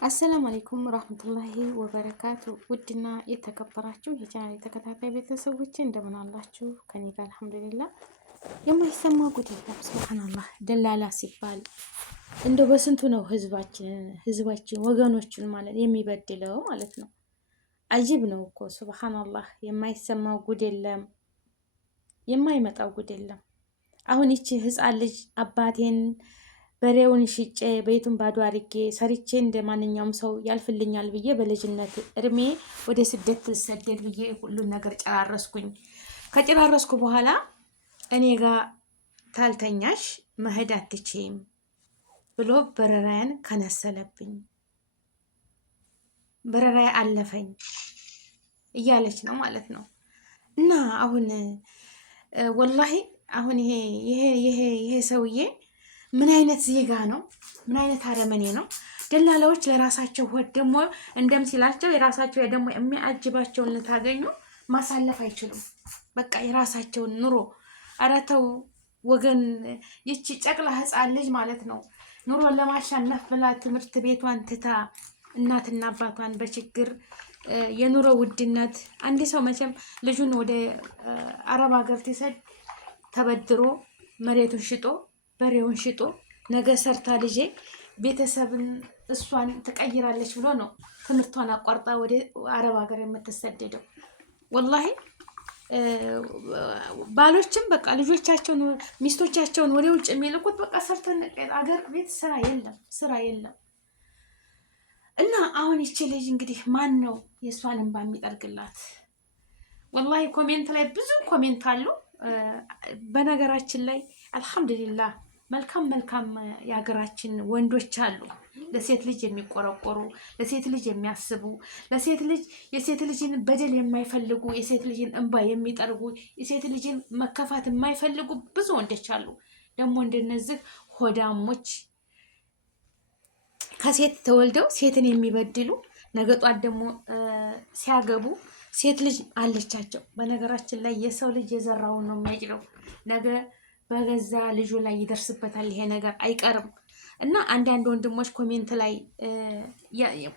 አሰላሙ አለይኩም ረህመቱላሂ ወበረካቱ። ውድና የተከበራችሁ የቻናሌ ተከታታይ ቤተሰቦች እንደምን አላችሁ? ከኔ ጋር አልሐምዱሊላህ። የማይሰማ ጉድ የለም። ሱብሃንአላህ ደላላ ሲባል እንደው በስንቱ ነው ህዝባችን ወገኖችን ማለት የሚበድለው ማለት ነው። አጂብ ነው እኮ ሱብሃንአላህ። የማይሰማው ጉድ የለም፣ የማይመጣው ጉድ የለም። አሁን ይቺ ህፃን ልጅ አባቴን በሬውን ሽጬ ቤቱን ባዶ አድርጌ ሰርቼ እንደ ማንኛውም ሰው ያልፍልኛል ብዬ በልጅነት እድሜ ወደ ስደት ልሰደድ ብዬ ሁሉን ነገር ጨራረስኩኝ። ከጨራረስኩ በኋላ እኔ ጋር ታልተኛሽ መሄድ አትችይም ብሎ በረራያን ከነሰለብኝ። በረራዬ አለፈኝ እያለች ነው ማለት ነው። እና አሁን ወላሂ አሁን ይሄ ሰውዬ ምን አይነት ዜጋ ነው? ምን አይነት አረመኔ ነው? ደላላዎች ለራሳቸው ሆድ ደግሞ እንደም ሲላቸው የራሳቸው ደግሞ የሚያጅባቸውን ታገኙ ማሳለፍ አይችሉም። በቃ የራሳቸውን ኑሮ አረተው ወገን። ይቺ ጨቅላ ህፃን ልጅ ማለት ነው ኑሮን ለማሻነፍ ብላ ትምህርት ቤቷን ትታ እናትና አባቷን በችግር የኑሮ ውድነት አንድ ሰው መቼም ልጁን ወደ አረብ ሀገር ትሰድ ተበድሮ መሬቱን ሽጦ በሬውን ሽጦ ነገ ሰርታ ልጄ ቤተሰብን እሷን ትቀይራለች ብሎ ነው ትምህርቷን አቋርጣ ወደ አረብ ሀገር የምትሰደደው። ወላሂ ባሎችም በቃ ልጆቻቸውን ሚስቶቻቸውን ወደ ውጭ የሚልኩት በቃ ሰርተን አገር ቤት ስራ የለም። እና አሁን ይቺ ልጅ እንግዲህ ማን ነው የእሷን እንባ የሚጠርግላት? ወላሂ ኮሜንት ላይ ብዙ ኮሜንት አሉ። በነገራችን ላይ አልሐምዱሊላህ መልካም የሀገራችን ወንዶች አሉ፣ ለሴት ልጅ የሚቆረቆሩ፣ ለሴት ልጅ የሚያስቡ፣ የሴት ልጅን በደል የማይፈልጉ፣ የሴት ልጅን እንባ የሚጠርጉ፣ የሴት ልጅን መከፋት የማይፈልጉ ብዙ ወንዶች አሉ። ደግሞ እንደነዚህ ሆዳሞች ከሴት ተወልደው ሴትን የሚበድሉ ነገ ጧት ደግሞ ሲያገቡ ሴት ልጅ አለቻቸው። በነገራችን ላይ የሰው ልጅ የዘራውን ነው የሚያጭደው። ነገ በገዛ ልጁ ላይ ይደርስበታል። ይሄ ነገር አይቀርም። እና አንዳንድ ወንድሞች ኮሜንት ላይ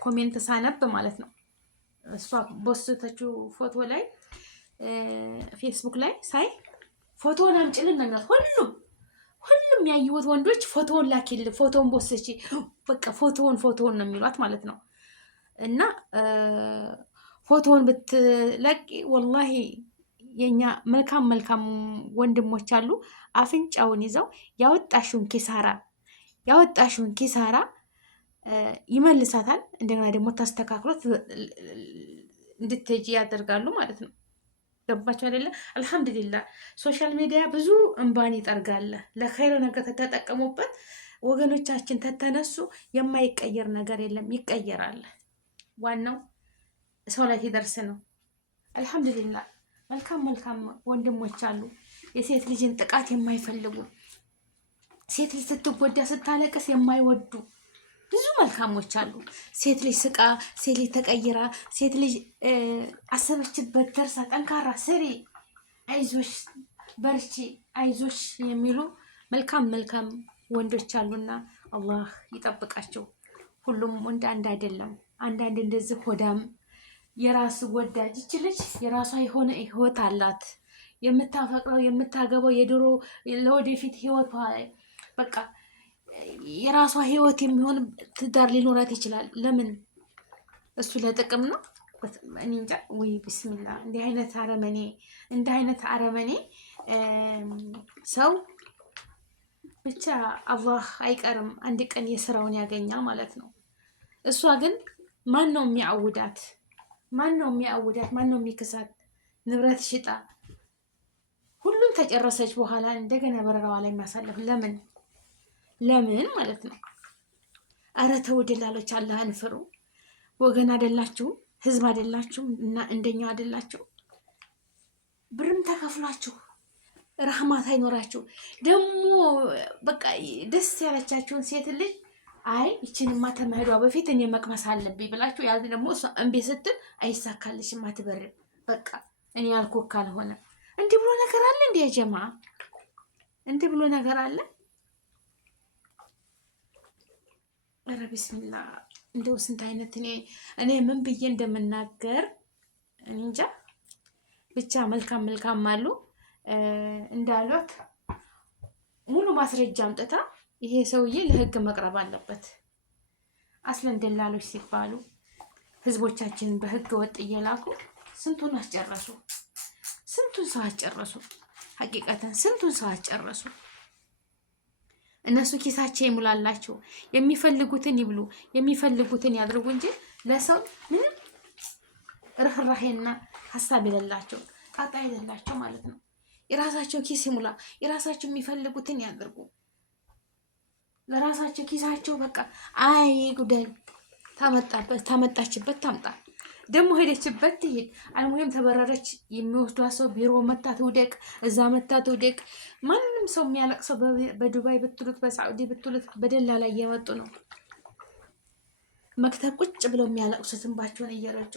ኮሜንት ሳነብ ማለት ነው እሷ ቦስተችው ፎቶ ላይ ፌስቡክ ላይ ሳይ ፎቶውን አምጪልን ነው የሚሉት። ሁሉም ያዩት ወንዶች ፎቶውን ላኪል፣ ፎቶውን ቦስተች፣ በቃ ፎቶውን ነው የሚሏት ማለት ነው። እና ፎቶውን ብትለቂ ወላሂ የኛ መልካም ወንድሞች አሉ። አፍንጫውን ይዘው ያወጣሽውን ኪሳራ ይመልሳታል። እንደገና ደግሞ ታስተካክሎት እንድትሄጂ ያደርጋሉ ማለት ነው። ገባችሁ አይደለ? አልሐምዱሊላህ ሶሻል ሚዲያ ብዙ እንባን ይጠርጋል። ለኸይር ነገር ተጠቀሙበት ወገኖቻችን። ተተነሱ የማይቀየር ነገር የለም፣ ይቀየራል። ዋናው ሰው ላይ ሲደርስ ነው። አልሐምዱሊላህ መልካም ወንድሞች አሉ፣ የሴት ልጅን ጥቃት የማይፈልጉ፣ ሴት ልጅ ስትጎዳ ስታለቅስ የማይወዱ ብዙ መልካሞች አሉ። ሴት ልጅ ስቃ፣ ሴት ልጅ ተቀይራ፣ ሴት ልጅ አሰበችበት ደርሳ ጠንካራ ስሪ፣ አይዞሽ በርቺ፣ አይዞሽ የሚሉ መልካም ወንዶች አሉና አላህ ይጠብቃቸው። ሁሉም ወንድ አንድ አይደለም። አንዳንድ እንደዚህ ሆዳም የራስ ወዳጅ። ይች ልጅ የራሷ የሆነ ህይወት አላት፣ የምታፈቅረው የምታገባው የድሮ ለወደፊት ህይወቷ በቃ የራሷ ህይወት የሚሆን ትዳር ሊኖራት ይችላል። ለምን እሱ ለጥቅም ነው? እኔ እንጃ። ወይ ቢስሚላ እንዲህ አይነት አረመኔ ሰው ብቻ አላህ አይቀርም አንድ ቀን የስራውን ያገኛል ማለት ነው። እሷ ግን ማን ነው የሚያውዳት? ማን ነው የሚክሳት? ንብረት ሽጣ ሁሉም ተጨረሰች በኋላ እንደገና በረራዋ ላይ የሚያሳልፍ ለምን ማለት ነው? አረ ተው ደላሎች፣ አላህን ፍሩ። ወገን አይደላችሁ? ህዝብ አይደላችሁ? እና እንደኛው አይደላችሁ? ብርም ተከፍሏችሁ ረህማት አይኖራችሁ። ደግሞ በቃ ደስ ያለቻችሁን ሴት ልጅ አይ ይችንማ ተመሄዷ በፊት እኔ መቅመስ አለብኝ ብላችሁ ያዝ ደግሞ እምቢ ስትል አይሳካልሽም፣ አትበርም። በቃ እኔ ያልኩ ካልሆነ እንዲህ ብሎ ነገር አለ። እንዴ ጀማ እንዲህ ብሎ ነገር አለ? ኧረ ቢስሚላ እንደው ስንት አይነት እኔ ምን ብዬ እንደምናገር እንጃ። ብቻ መልካም መልካም አሉ እንዳሏት ሙሉ ማስረጃ አምጥታ ይሄ ሰውዬ ለህግ መቅረብ አለበት። አስለን ደላሎች ሲባሉ ህዝቦቻችንን በህገ ወጥ እየላኩ ስንቱን አስጨረሱ፣ ስንቱን ሰው አስጨረሱ። ሀቂቀተን ስንቱን ሰው አስጨረሱ። እነሱ ኪሳቸው ይሙላላቸው፣ የሚፈልጉትን ይብሉ፣ የሚፈልጉትን ያድርጉ እንጂ ለሰው ምንም ርህራሄና ሀሳብ የሌላቸው ጣጣ የሌላቸው ማለት ነው። የራሳቸው ኪስ ይሙላ፣ የራሳቸው የሚፈልጉትን ያድርጉ። ለራሳቸው ኪሳቸው በቃ አይ ጉዳይ ታመጣችበት ታምጣ፣ ደግሞ ሄደችበት ትሄድ። አልሙሄም ተበረረች። የሚወስዷት ሰው ቢሮ መታ ትውደቅ፣ እዛ መታ ትውደቅ። ማንም ሰው የሚያለቅሰው በዱባይ ብትሉት በሳዑዲ ብትሉት በደላላ እየመጡ ነው መክተብ ቁጭ ብለው የሚያለቅሱት እንባቸውን እየረጩ።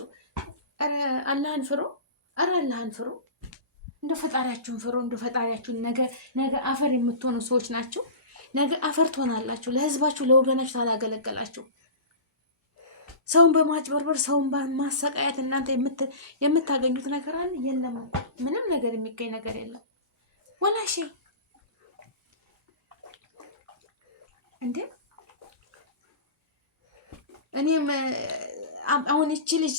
ኧረ አላህን ፍሩ፣ ኧረ አላህን ፍሩ። እንደ ፈጣሪያችሁን ፍሩ። እንደ ፈጣሪያችሁን ነገ አፈር የምትሆኑ ሰዎች ናቸው። ነገ አፈር ትሆናላችሁ። ለህዝባችሁ ለወገናችሁ ታላገለገላችሁ። ሰውን በማጭበርበር ሰውን በማሰቃየት እናንተ የምታገኙት ነገር አለ? የለም። ምንም ነገር የሚገኝ ነገር የለም። ወላሺ እንዴ እኔም አሁን እቺ ልጅ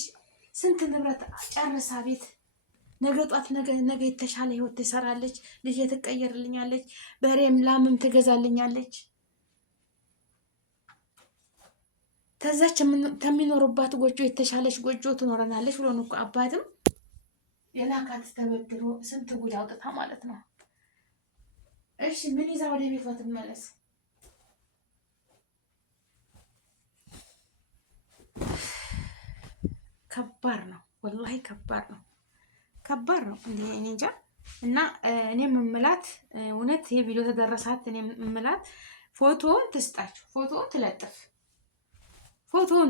ስንት ንብረት ጨርሳ ቤት ነገ ጧት ነገ የተሻለ ህይወት ትሰራለች። ልጅ ትቀየርልኛለች፣ በሬም ላምም ትገዛልኛለች። ተዛች ከሚኖሩባት ጎጆ የተሻለች ጎጆ ትኖረናለች ብሎ ነው እኮ አባትም የላካት ተበድሮ ስንት ጉድ አውጥታ ማለት ነው። እሺ ምን ይዛ ወደ ቤቷ ትመለስ? ከባድ ነው ወላሂ፣ ከባድ ነው፣ ከባድ ነው። እኔ እንጃ። እና እኔ የምምላት እውነት ይሄ ቪዲዮ ተደረሳት፣ እኔ የምምላት ፎቶውን ትስጣችሁ፣ ፎቶውን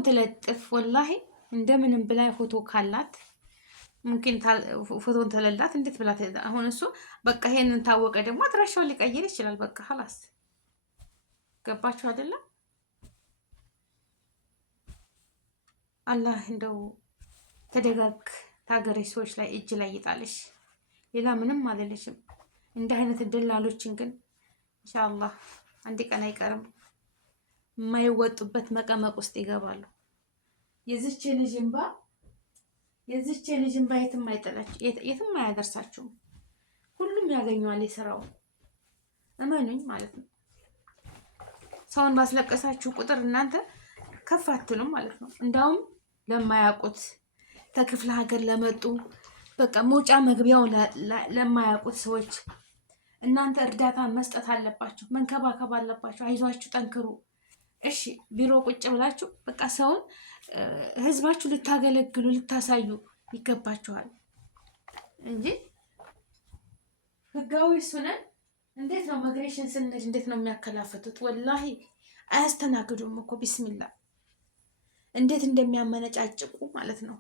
ትለጥፍ። ወላሂ እንደምንም ብላ ፎቶ ካላት ሙምኪን ፎቶውን ተለላት እንዴት ብላ አሁን እሱ በቃ ይሄንን ታወቀ ደግሞ አድራሻውን ሊቀይር ይችላል። በቃ خلاص ገባችሁ አይደለም? አላህ እንደው ተደጋግ ታገሬ ሰዎች ላይ እጅ ላይ ይጣልሽ። ሌላ ምንም አይደለሽም። እንደ አይነት ደላሎችን ግን ኢንሻአላህ አንድ ቀን አይቀርም የማይወጡበት መቀመቅ ውስጥ ይገባሉ። የዚች ልጅ እንባ የትም አይጥላችሁ፣ የትም አያደርሳችሁም። ሁሉም ያገኘዋል የስራው። እመኑኝ ማለት ነው። ሰውን ባስለቀሳችሁ ቁጥር እናንተ ከፍ አትሉም ማለት ነው። እንዳውም ለማያውቁት ከክፍለ ሀገር ለመጡ በቃ መውጫ መግቢያው ለማያውቁት ሰዎች እናንተ እርዳታ መስጠት አለባችሁ፣ መንከባከብ አለባችሁ። አይዟችሁ፣ ጠንክሩ። እሺ ቢሮ ቁጭ ብላችሁ በቃ ሰውን ህዝባችሁ ልታገለግሉ ልታሳዩ ይገባችኋል እንጂ ህጋዊ ሱነን እንዴት ነው ማግሬሽን ስንል እንዴት ነው የሚያከላፍቱት? ወላሂ አያስተናግዱም እኮ ቢስሚላ እንዴት እንደሚያመነጫጭቁ ማለት ነው።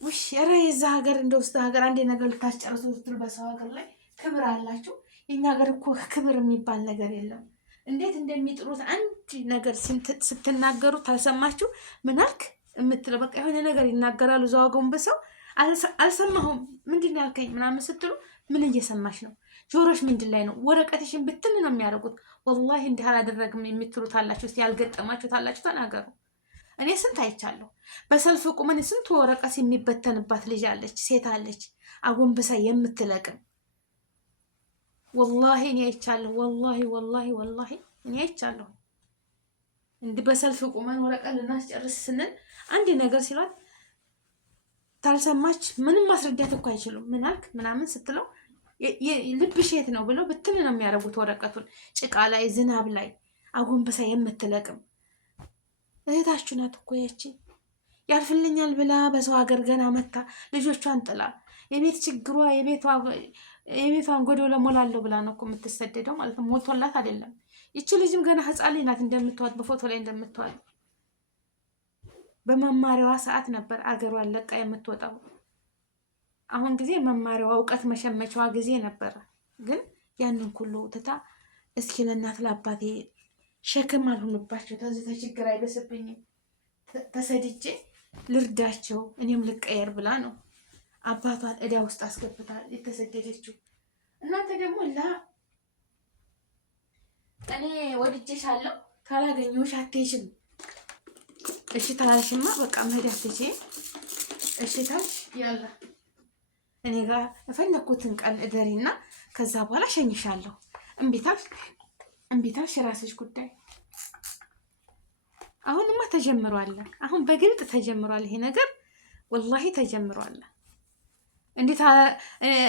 ውሽ ኧረ የዛ ሀገር እንደ ውስጥ ሀገር አንዴ ነገር ልታስጨርሱ ስትሉ በሰው ሀገር ላይ ክብር አላችሁ። የኛ ሀገር እኮ ክብር የሚባል ነገር የለም። እንዴት እንደሚጥሩት አንድ ነገር ስትናገሩ ታልሰማችሁ ምን አልክ የምትለው በቃ የሆነ ነገር ይናገራሉ። ዘዋጎን በሰው አልሰማሁም ምንድን ያልከኝ ምናምን ስትሉ ምን እየሰማሽ ነው? ጆሮሽ ምንድን ላይ ነው? ወረቀትሽን ብትን ነው የሚያደርጉት። ወላሂ እንዲህ አላደረግም የምትሉት አላችሁ። እስኪ ያልገጠማችሁ ታላችሁ ተናገሩ። እኔ ስንት አይቻለሁ። በሰልፍ ቁመን ስንት ወረቀት የሚበተንባት ልጅ አለች፣ ሴት አለች አጎንብሳ የምትለቅም። ወላሂ እኔ አይቻለሁ። ወላሂ እኔ አይቻለሁ። እንዲህ በሰልፍ ቁመን ወረቀት ልናስጨርስ ስንል አንድ ነገር ሲሏት ታልሰማች ምንም ማስረዳት እኮ አይችሉም። ምን አልክ ምናምን ስትለው ልብሽ የት ነው ብለው ብትን ነው የሚያደርጉት ወረቀቱን። ጭቃ ላይ ዝናብ ላይ አጎንብሳ የምትለቅም እህታችሁ ናት እኮ ያቺ። ያልፍልኛል ብላ በሰው ሀገር ገና መታ ልጆቿን ጥላ የቤት ችግሯ የቤቷን ጎዶሎ ሞላለሁ ብላ ነው እኮ የምትሰደደው ማለት ነው። ሞቶላት አይደለም። ይቺ ልጅም ገና ህፃን ልጅ ናት እንደምትዋት በፎቶ ላይ እንደምትዋል። በመማሪያዋ ሰዓት ነበር አገሯን ለቃ የምትወጣው። አሁን ጊዜ መማሪያዋ እውቀት መሸመቻዋ ጊዜ ነበር። ግን ያንን ሁሉ ትታ እስኪ ለእናት ለአባቴ ሸክም አልሆንባቸው። ተዚህ ተችግር አይበስብኝም። ተሰድጄ ልርዳቸው እኔም ልቀየር ብላ ነው አባቷን እዳ ውስጥ አስገብታ የተሰደደችው። እናንተ ደግሞ እኔ ወድጄሻለሁ ካላገኘሁሽ አትሄጂም። እሺ ታልሽማ በቃ መሄድ አትችይም። እሺ ታልሽ ያላ እኔ ጋር የፈለኩትን ቀን እደሪና ከዛ በኋላ ሸኝሻለሁ። እምቢ ታልሽ የራስሽ ጉዳይ። አሁንማ ተጀምሯል። አሁን በግልጥ ተጀምሯል ይሄ ነገር ወላሂ ተጀምሯል። እንዴት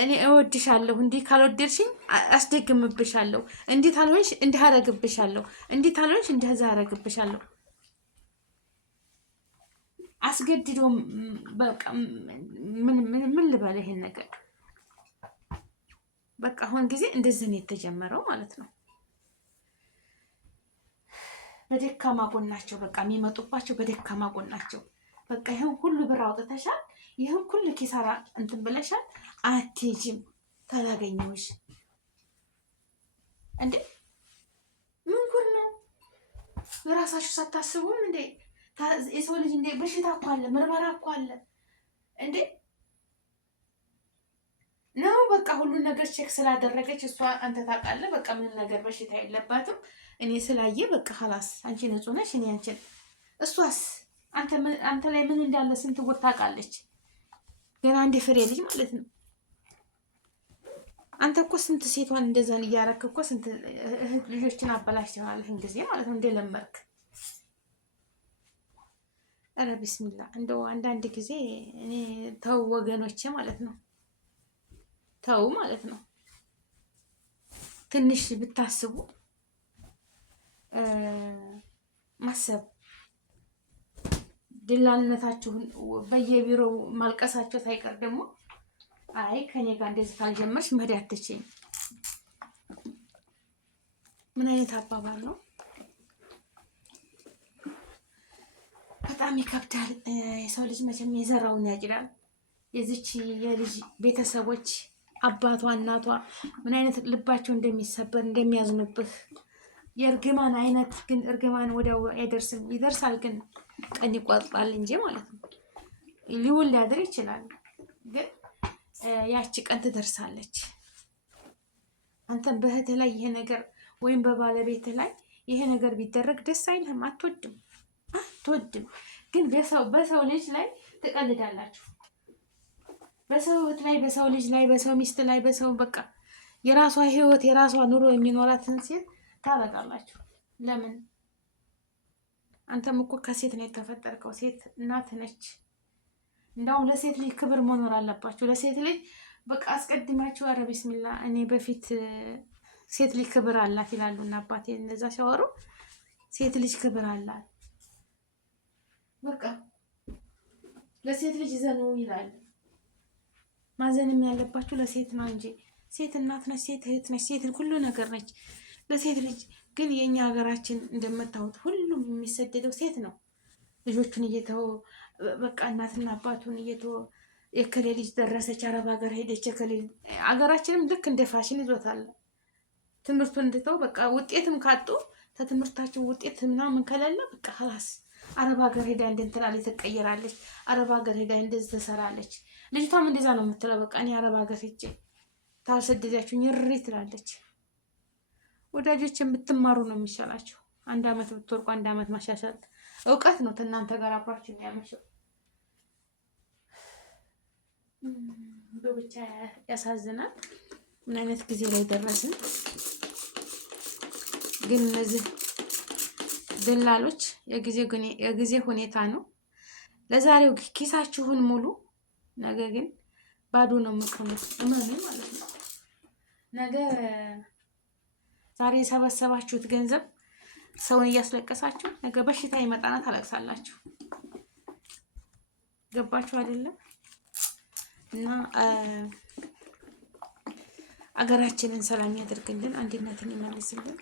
እኔ እወድሻለሁ፣ እንዲህ ካልወደድሽኝ አስደግምብሻለሁ፣ እንዴት አልሆንሽ እንዲህ አረግብሻለሁ፣ እንዴት አልሆንሽ እንዲህ አረግብሻለሁ። አስገድዶ በቃ ምን ልበል ይሄን ነገር በቃ አሁን ጊዜ እንደዚህ ነው የተጀመረው ማለት ነው። በደካማ ጎናቸው በቃ የሚመጡባቸው በደካማ ጎናቸው በቃ ይሄን ሁሉ ብር አውጥተሻል፣ ይሄን ሁሉ ኪሳራ እንትን ብለሻል፣ አትሄጂም ታላገኘውሽ እንዴ? ምን ጉድ ነው? ለራሳችሁ ሳታስቡም እንዴ? የሰው ልጅ እንዴ በሽታ እኮ አለ፣ ምርመራ እኮ አለ እንዴ ነው። በቃ ሁሉን ነገር ቼክ ስላደረገች እሷ አንተ ታውቃለህ፣ በቃ ምንም ነገር በሽታ የለባትም እኔ ስላየ በቃ ኸላስ አንቺ ንጹህ ነሽ፣ እኔ አንቺን። እሷስ አንተ ላይ ምን እንዳለ ስንት ወር ታውቃለች። ገና አንድ ፍሬ ልጅ ማለት ነው። አንተ እኮ ስንት ሴቷን እንደዛን እያረክ እኮ ስንት እህት ልጆችን አበላሽተናል ይሄን ጊዜ ማለት ነው። እንደለመርክ ኧረ ቢስሚላ። እንደው አንዳንድ ጊዜ እኔ ተው ወገኖቼ ማለት ነው፣ ተው ማለት ነው። ትንሽ ብታስቡ ማሰብ ድላልነታችሁን በየቢሮው ማልቀሳቸው ሳይቀር ደግሞ አይ ከኔ ጋር እንደዚህ ካልጀመርሽ መሄድ አትችይም። ምን አይነት አባባል ነው? በጣም ይከብዳል። የሰው ልጅ መቼም የዘራውን ያጭዳል። የዚች የልጅ ቤተሰቦች አባቷ እናቷ ምን አይነት ልባቸው እንደሚሰበር እንደሚያዝኑብህ የእርግማን አይነት ግን እርግማን ወዲያው አይደርስም። ይደርሳል ግን ቀን ይቆጥራል እንጂ ማለት ነው። ሊውል ሊያድር ይችላል ግን ያቺ ቀን ትደርሳለች። አንተም በእህትህ ላይ ይሄ ነገር ወይም በባለቤትህ ላይ ይሄ ነገር ቢደረግ ደስ አይልህም። አትወድም ግን በሰው ልጅ ላይ ትቀልዳላችሁ። በሰው እህት ላይ፣ በሰው ልጅ ላይ፣ በሰው ሚስት ላይ፣ በሰው በቃ የራሷ ህይወት የራሷ ኑሮ የሚኖራትን ሴት ታረጋላችሁ። ለምን? አንተም እኮ ከሴት ነው የተፈጠርከው። ሴት እናት ነች። እንዳውም ለሴት ልጅ ክብር መኖር አለባችሁ። ለሴት ልጅ በቃ አስቀድማችሁ ኧረ ቢስሚላ። እኔ በፊት ሴት ልጅ ክብር አላት ይላሉ እና አባቴ እነዛ ሲያወሩ ሴት ልጅ ክብር አላት በቃ ለሴት ልጅ ዘኑ ይላሉ። ማዘንም ያለባችሁ ለሴት ነው እንጂ ሴት እናት ነች፣ ሴት እህት ነች፣ ሴት ሁሉ ነገር ነች። ለሴት ልጅ ግን የኛ ሀገራችን እንደምታዩት ሁሉም የሚሰደደው ሴት ነው። ልጆቹን እየተው በቃ እናትና አባቱን እየተው የከሌ ልጅ ደረሰች አረብ ሀገር ሄደች። የከሌ ሀገራችንም ልክ እንደ ፋሽን ይዞታል። ትምህርቱን እንድተው በቃ ውጤትም ካጡ ከትምህርታቸው ውጤት ምናምን ከሌለ በቃ ኸላስ አረብ ሀገር ሄዳ እንደንትላለች ትቀየራለች። አረብ ሀገር ሄዳ እንደዚህ ትሰራለች። ልጅቷም እንደዛ ነው የምትለው። በቃ እኔ አረብ ሀገር ሄጄ ታልሰደዳችሁኝ እሪ ትላለች። ወዳጆች የምትማሩ ነው የሚሻላችሁ። አንድ አመት ብትወርቁ አንድ አመት ማሻሻል እውቀት ነው ከእናንተ ጋር አብራችሁ የሚያመሸው። ብቻ ያሳዝናል። ምን አይነት ጊዜ ላይ ደረስን? ግን እነዚህ ደላሎች የጊዜ ሁኔታ ነው። ለዛሬው ኪሳችሁን ሙሉ፣ ነገ ግን ባዶ ነው የምትሆኑት። እመኑ ማለት ነው። ነገ ዛሬ የሰበሰባችሁት ገንዘብ ሰውን እያስለቀሳችሁ ነገ በሽታ ይመጣና ታለቅሳላችሁ። ገባችሁ አይደለም? እና አገራችንን ሰላም ያደርግልን፣ አንድነትን ይመልስልን፣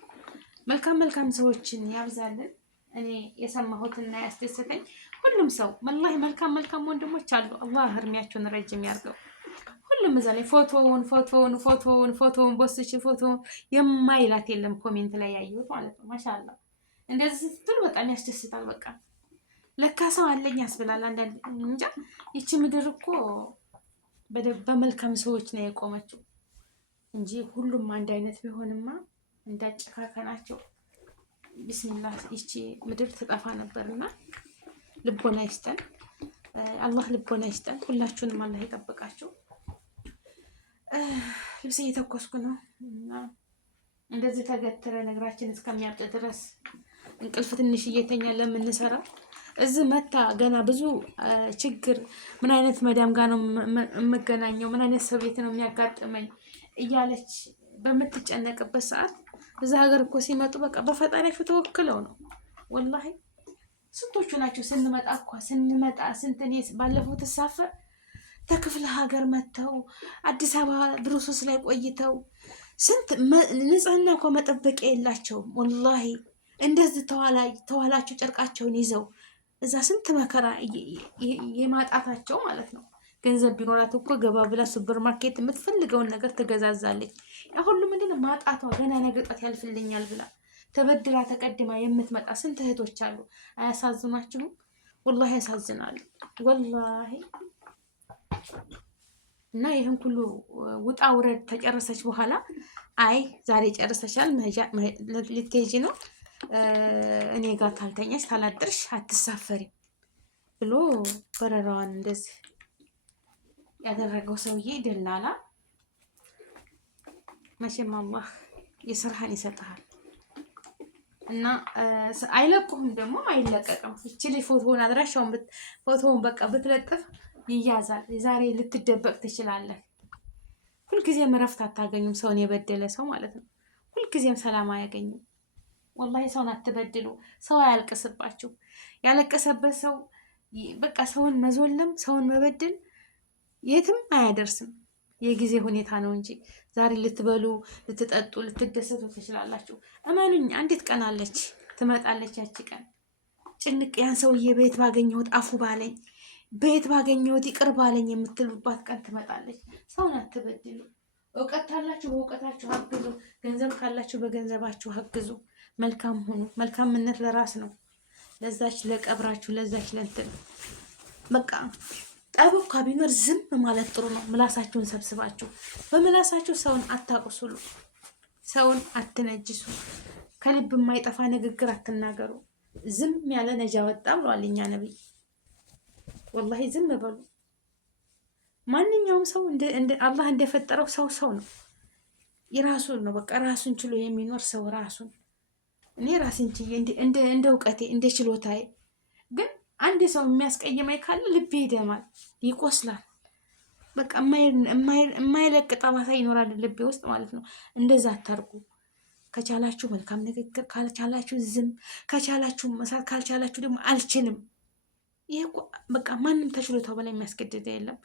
መልካም ሰዎችን ያብዛልን። እኔ የሰማሁትና ያስደሰተኝ ሁሉም ሰው ወላሂ መልካም ወንድሞች አሉ። አላህ እድሜያቸውን ረጅም ያርገው። ሁሉም እዛ ላይ ፎቶውን ቦስች ፎቶውን የማይላት የለም። ኮሜንት ላይ ያየሁት ማለት ነው። ማሻአላ እንደዚህ ስትል በጣም ያስደስታል። በቃ ለካ ሰው አለኝ ያስብላል። አንዳንድ እንጃ ይቺ ምድር እኮ በመልካም ሰዎች ነው የቆመችው እንጂ ሁሉም አንድ አይነት ቢሆንማ እንዳጨካከናቸው ቢስሚላህ ይቺ ምድር ትጠፋ ነበርና ልቦና ይስጠን አላህ፣ ልቦና ይስጠን። ሁላችሁንም አላህ ይጠብቃችሁ። ልብስ እየተኮስኩ ነው እና እንደዚህ ተገትረ ነገራችን እስከሚያብጥ ድረስ እንቅልፍ ትንሽ እየተኛ ለምንሰራ እዚህ መታ ገና ብዙ ችግር ምን አይነት መዳም ጋር ነው የምገናኘው፣ ምን አይነት ሰው ቤት ነው የሚያጋጥመኝ እያለች በምትጨነቅበት ሰዓት እዛ ሀገር እኮ ሲመጡ በቃ በፈጣሪያቸው ተወክለው ነው። ወላሂ ስንቶቹ ናቸው ስንመጣ ስንትኔ ባለፈው ተሳፈር ተክፍለ ሀገር መጥተው አዲስ አበባ ብሮሶስ ላይ ቆይተው ስንት ንጽህና እኮ መጠበቂያ የላቸውም። ወላሂ እንደዚህ ተዋላቸው ጨርቃቸውን ይዘው እዛ ስንት መከራ የማጣታቸው ማለት ነው። ገንዘብ ቢኖራት እኮ ገባ ብላ ሱፐር ማርኬት የምትፈልገውን ነገር ትገዛዛለች። ያ ሁሉ ምንድነው ማጣቷ፣ ገና ነገ ጧት ያልፍልኛል ብላ ተበድራ ተቀድማ የምትመጣ ስንት እህቶች አሉ። አያሳዝኗችሁም? ወላሂ ያሳዝናሉ። ወላሂ እና ይህን ሁሉ ውጣ ውረድ ተጨረሰች በኋላ አይ ዛሬ ጨርሰሻል ልትሄጂ ነው እኔ ጋር ካልተኛሽ ካላደርሽ አትሳፈሪም ብሎ በረራዋን እንደዚህ ያደረገው ሰውዬ ደላላ መቼም አላህ የስራህን ይሰጥሃል እና አይለቁህም፣ ደግሞ አይለቀቅም። እቺ ልጅ ፎቶውን አድራሻውን ፎቶውን በቃ ብትለጥፍ ይያዛል። ዛሬ ልትደበቅ ትችላለህ። ሁልጊዜም እረፍት አታገኙም። ሰውን የበደለ ሰው ማለት ነው። ሁልጊዜም ሰላም አያገኝም። ወላሂ ሰውን አትበድሉ። ሰው አያልቅስባችሁ። ያለቀሰበት ሰው በቃ ሰውን መዞለም ሰውን መበደል የትም አያደርስም። የጊዜ ሁኔታ ነው እንጂ ዛሬ ልትበሉ፣ ልትጠጡ፣ ልትደሰቱ ትችላላችሁ። እመኑኝ አንዲት ቀን አለች ትመጣለች። ያቺ ቀን ጭንቅ ያን ሰውዬ በየት ባገኘሁት አፉ ባለኝ፣ በየት ባገኘሁት ይቅር ባለኝ የምትሉባት ቀን ትመጣለች። ሰውን አትበድሉ። እውቀት ካላችሁ በእውቀታችሁ አግዙ። ገንዘብ ካላችሁ በገንዘባችሁ አግዙ። መልካም ሁኑ። መልካምነት ለራስ ነው። ለዛች ለቀብራችሁ፣ ለዛች ለእንትን በቃ ጠብ እንኳ ቢኖር ዝም ማለት ጥሩ ነው። ምላሳችሁን ሰብስባችሁ በምላሳችሁ ሰውን አታቁስሉ፣ ሰውን አትነጅሱ፣ ከልብ የማይጠፋ ንግግር አትናገሩ። ዝም ያለ ነጃ ወጣ ብሏል እኛ ነቢይ። ወላሂ ዝም በሉ። ማንኛውም ሰው አላህ እንደፈጠረው ሰው ነው። የራሱን ነው በቃ ራሱን ችሎ የሚኖር ሰው ራሱን። እኔ ራሴን ችዬ እንደ እውቀቴ እንደ ችሎታዬ ግን አንድ ሰው የሚያስቀይመኝ ካለ ልቤ ይደማል፣ ይቆስላል። በቃ የማይለቅ ጠባሳ ይኖራል ልቤ ውስጥ ማለት ነው። እንደዛ አታርጉ። ከቻላችሁ መልካም ንግግር፣ ካልቻላችሁ ዝም፣ ከቻላችሁ መሳት፣ ካልቻላችሁ ደግሞ አልችልም። ይሄ በቃ ማንም ተችሎታው በላይ የሚያስገድድ የለም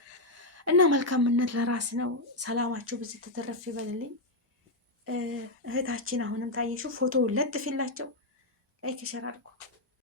እና መልካምነት ለራስ ነው። ሰላማችሁ ብዙ ተተረፍ ይበልልኝ። እህታችን አሁንም ታየሽው ፎቶ ለጥፊላቸው ላይክ ሸር አድርጉ።